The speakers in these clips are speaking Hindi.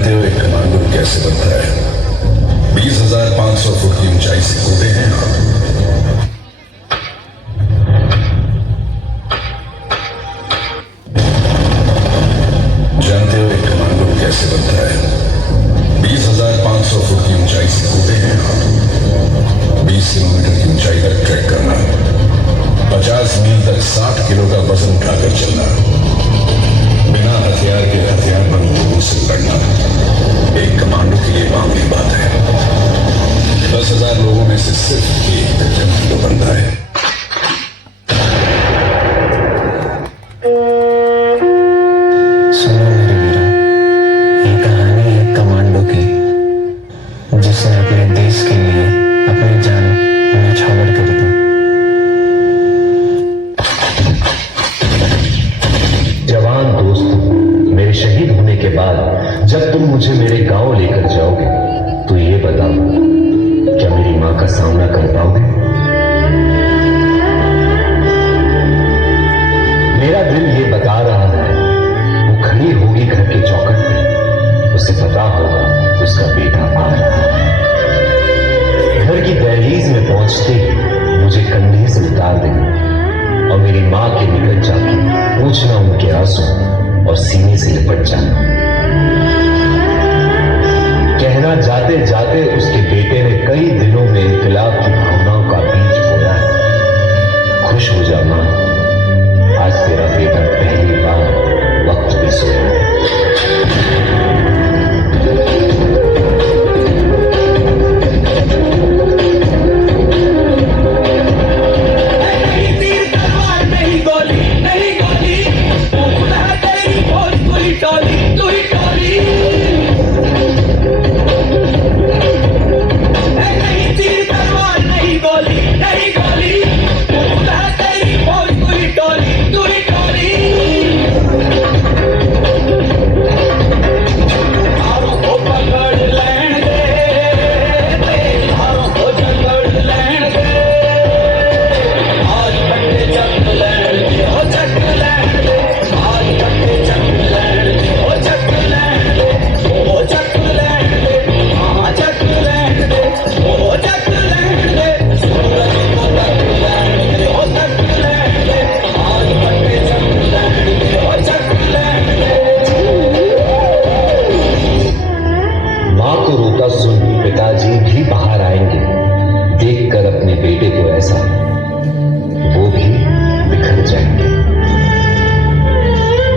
जानते हो एक कमांडो कैसे बनता है? 20,500 फुट की ऊंचाई से कूदे हैं आप। जानते हो एक कमांडो कैसे बनता है? 20,500 फुट की ऊंचाई से कूदे हैं आप। 20 किलोमीटर की ऊंचाई पर ट्रैक करना, 50 मील तक 60 किलो का वजन उठाकर चलना, बिना हथियार के हथियार बंद लोगों से लड़ना एक कमांडो के लिए मामूली बात है। 10,000 लोगों में से सिर्फ एक कमांडो बनता है। सुनो मेरे वीरों, ये कहानी है कमांडो की, जिसने अपने देश के लिए अपनी जान न्यौछावर कर दी। जवान दोस्तों, मेरे शहीद होने के बाद जब तुम मुझे मेरे गांव लेकर जाओगे तो ये बताओ, क्या मेरी मां का सामना कर पाओगे? मेरा दिल ये बता रहा है, वो खड़ी होगी घर के चौखट पे, उसे पता होगा उसका बेटा आ रहा है। घर की दहलीज में पहुंचते ही मुझे कंधे से उतार देना और मेरी मां के निकट जाके पूछना उनके आंसू और सीने से लिपट जाना, कहना जाते जाते उसके बेटे ने कई दिनों में इनकलाब की भावनाओं का बीज बोया है। खुश हो जा मां, आज तेरा बेटा पहली बार वक्त पे सोया है। पिताजी भी बाहर आएंगे देखकर अपने बेटे को ऐसा, वो भी बिखर जाएंगे।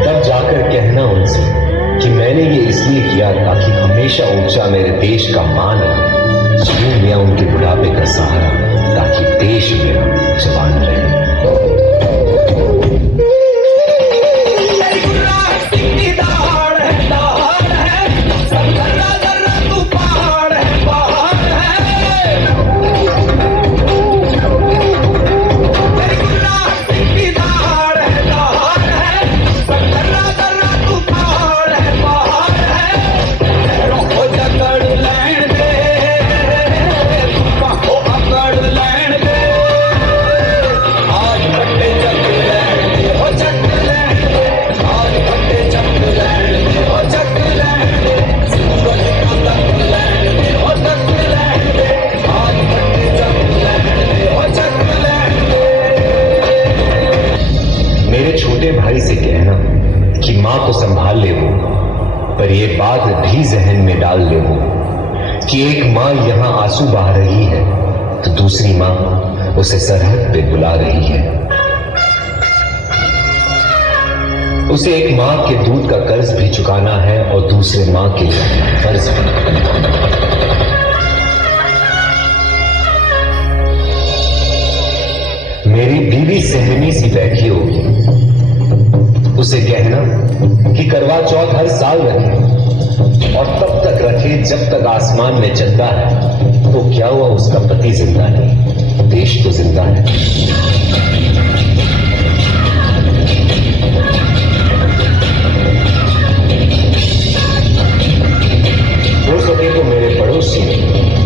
तब जाकर कहना उनसे कि मैंने ये इसलिए किया ताकि हमेशा ऊंचा मेरे देश का मान रहे, छीन लिया उनके बुढ़ापे का सहारा ताकि देश मेरा जवान रहे। भाई से कहना कि मां को संभाल ले वो, पर ये बात भी जहन में डाल ले वो कि एक मां यहां आंसू बहा रही है तो दूसरी मां उसे सरहद पे बुला रही है। उसे एक मां के दूध का कर्ज भी चुकाना है और दूसरे मां के फर्ज भी। मेरी बीवी सहमी सी बैठी होगी, उसे कहना कि करवा चौथ हर साल रखे और तब तक रखे जब तक आसमान में चलता है। तो क्या हुआ, उसका पति जिंदा नहीं, देश तो जिंदा है। हो सके तो मेरे पड़ोसी,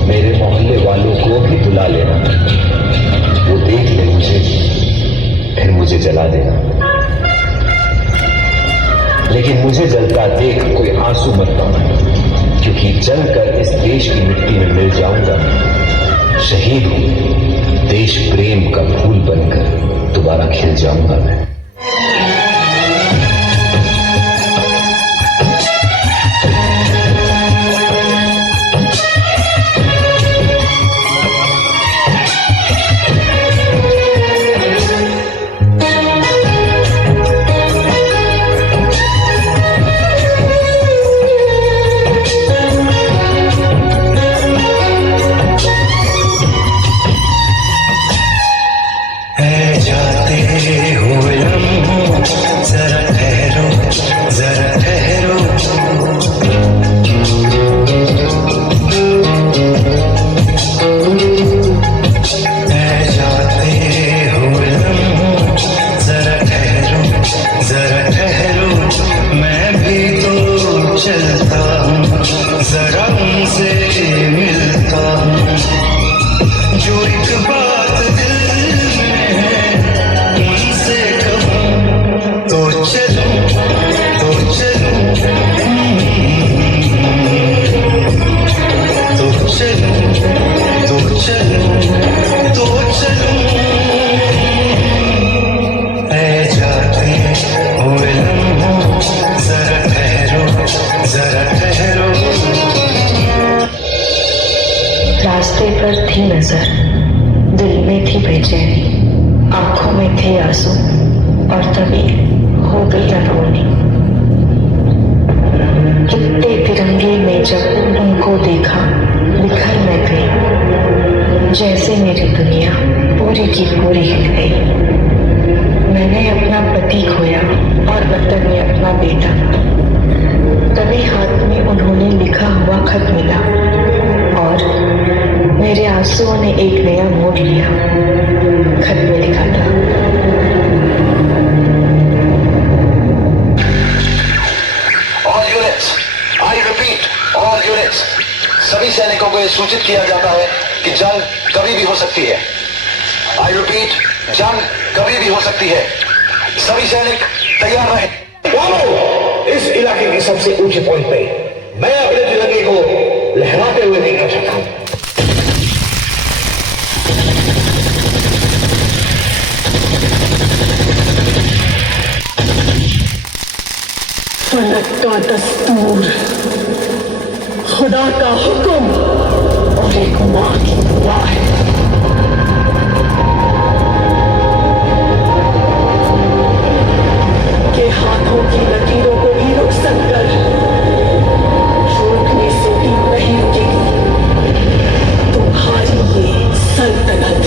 मेरे मोहल्ले वालों को भी बुला लेना, वो देख ले मुझे, फिर मुझे जला देना। लेकिन मुझे जलता देख कोई आंसू मत बहाना। कि जल कर इस देश की मिट्टी में मिल जाऊंगा, शहीद हूं, देश प्रेम का फूल बनकर दोबारा खिल जाऊंगा मैं। रास्ते पर थी नजर, दिल में थी बेचैनी, आंखों में थे आंसू और तभी हो गई अनहोनी। कितने तिरंगे में जब उनको देखा बिखर मैं गई, जैसे मेरी दुनिया पूरी की पूरी हिल गई। मैंने अपना पति खोया और वतन में अपना बेटा, तभी हाथ में उन्होंने लिखा हुआ खत मिला और मेरे आंसुओं ने एक नया मोड़ लिया। खत में लिखा था, all units, I repeat, all units, सभी सैनिकों को यह सूचित किया जाता है कि जंग कभी भी हो सकती है। आई रिपीट, जंग कभी भी हो सकती है। सभी सैनिक तैयार रहें। इस इलाके के सबसे ऊंचे पॉइंट पे मैं अपने तिरंगे को लहराते हुए देखना चाहता हूं। फलक का दस्तूर, खुदा का हुक्म और एक मां की दुआ है। के हाथों की लकीरों को भी रुक सककर रोकने से भी नहीं रुकेगी तुम्हारी ये सल्तनत।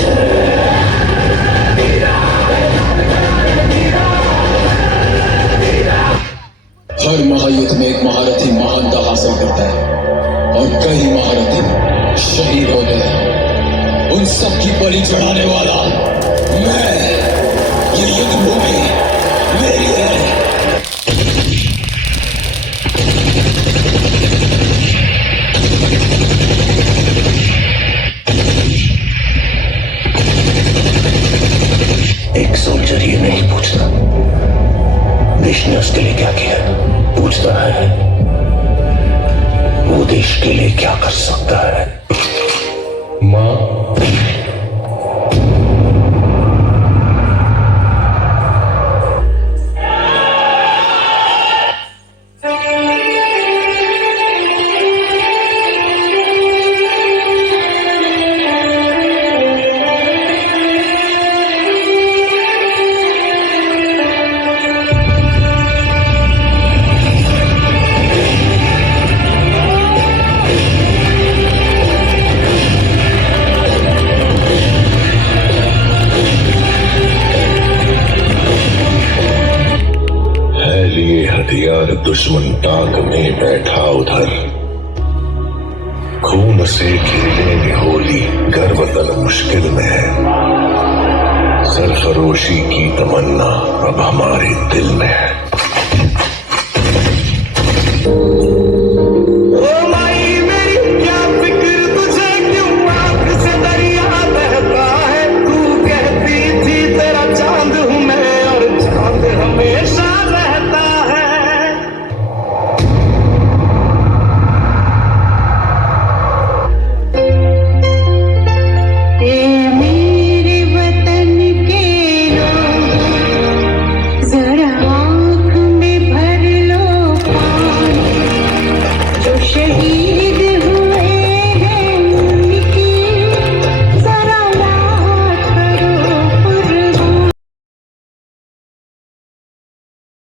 हर महायुद्ध में एक महारथी महानता हासिल करता है और कई महारथी शहीद होते हैं। उन सब की बलि चढ़ाने वाला मैं। ये युद्ध भूमि मेरी है। एक सोल्जर ये नहीं पूछता देश ने उसके लिए क्या किया, पूछता है वो देश के लिए क्या कर सकता है। मां, हथियार दुश्मन ताक में बैठा उधर, खून से खेलेंगे होली घर वतन मुश्किल में है। सरफरोशी की तमन्ना अब हमारे दिल में है।